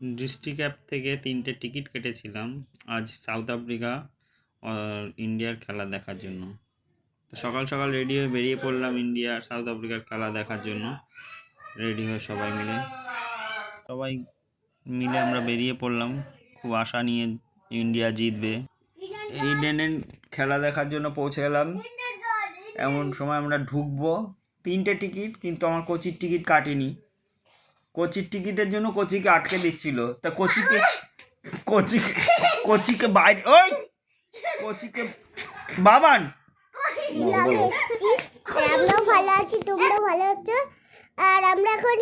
District app থেকে 3টে ticket কেটেছিলাম আজ সাউথ আফ্রিকা আর ইন্ডিয়ার খেলা দেখার জন্য। তো সকাল সকাল রেডি হয়ে বেরিয়ে পড়লাম ইন্ডিয়া আর সাউথ আফ্রিকার খেলা দেখার জন্য। রেডি হয়ে সবাই মিলে আমরা বেরিয়ে পড়লাম, খুব আশা নিয়ে ইন্ডিয়া জিতবে। ইডেনের খেলা দেখার জন্য পৌঁছে গেলাম। এমন সময় আমরা ঢুকবো, 3টে টিকিট, কিন্তু আমার কোচির টিকিট কাটেনি। কোচির টিকিটের জন্য কোচিকে আটকে দিচ্ছিল। তা কোচিকে বাইরে, ওই কোচিকে বাবান আমরাও ভালো আছি, তোমরাও ভালো আছো। আর আমরা এখন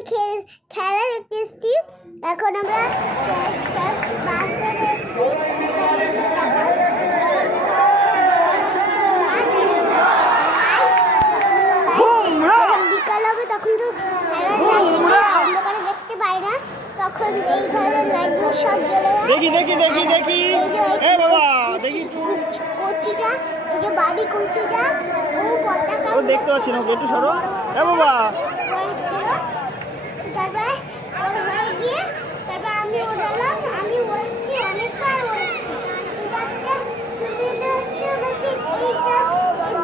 খেলা দেখতে এসেছি। এখন আমরা বিকাল হবে, তখন তো অন্ধকারে দেখতে পাই না, তখন এই ঘরের লাইটগুলো সব জ্বলে যায়। দেখি এ বাবা দেখি কোচিটা, এই যে বাড়ি কোচিটা, ও পতাকা ও দেখতে পাচ্ছি না, একটু সরো। এ বাবা তারপরে ওর হয়ে গিয়ে তারপর আমি ওড়ালাম, আমি উড়ছি অনেকবার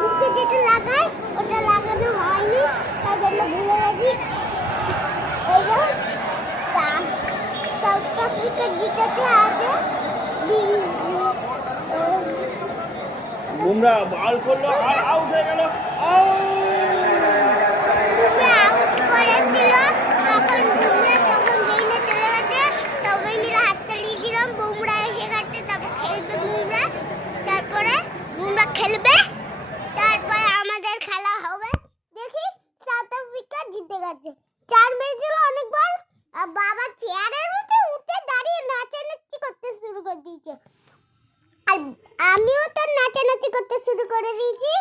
বুকে যেটা লাগায় ওটা লাগানো হয়নি, তাই জন্য ভুলে গেছি। এই যে সাউথ আফ্রিকা জিতেছে আগে, বুমরা বল করলো আর আউট হয়ে গেল। খেলবে, তারপরে আমাদের খেলা হবে। দেখি সাউথ আফ্রিকা জিতে গেছে। 4 মেরেছিল অনেকবার, আর বাবা চেয়ারের মধ্যে উঠে দাঁড়িয়ে নাচানাচি করতে শুরু করে দিয়েছে। আর আমিও তো নাচানাচি করতে শুরু করে দিয়েছি।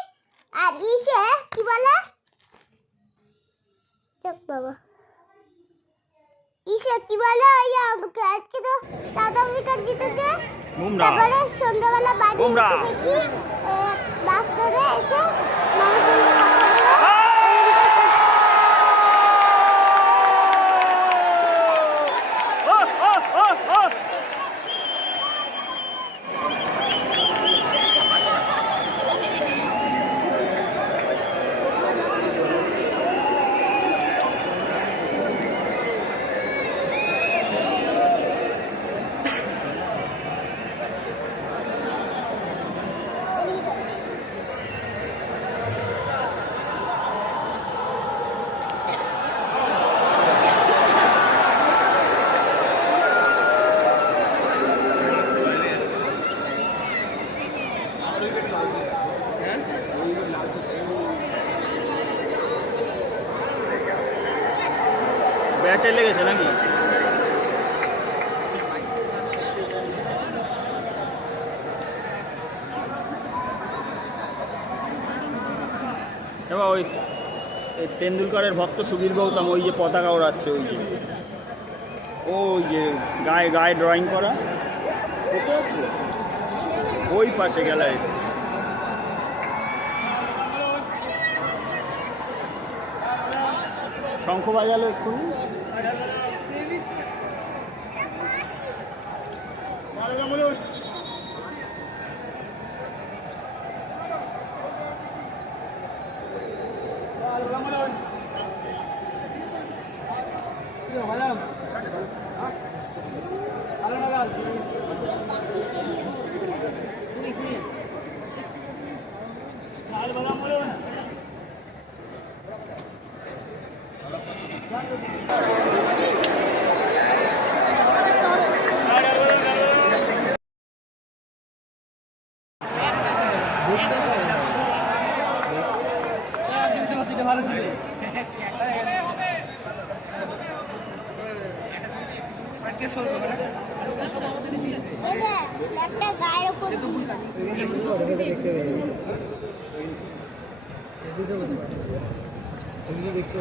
আর ইসে কি বলে, চুপ বাবা, ইসে কি বলে, ওই আজকে তো সাউথ আফ্রিকা জিতেছে। তারপরে সন্ধ্যাবেলা বাড়ি এসে দেখি বাস ধরে এসে মামার সঙ্গে ব্যাটে লেগেছে নাকি? এবার ওই তেন্ডুলকরের ভক্ত সুবীর গৌতম ওই যে পতাকা ওড়াচ্ছে, ওই যে গায়ে ড্রয়িং করা, ওই পাশে গ্যালারি। শঙ্খ বাজালো এক্ষুনি। ভালো ছিল। দেখতে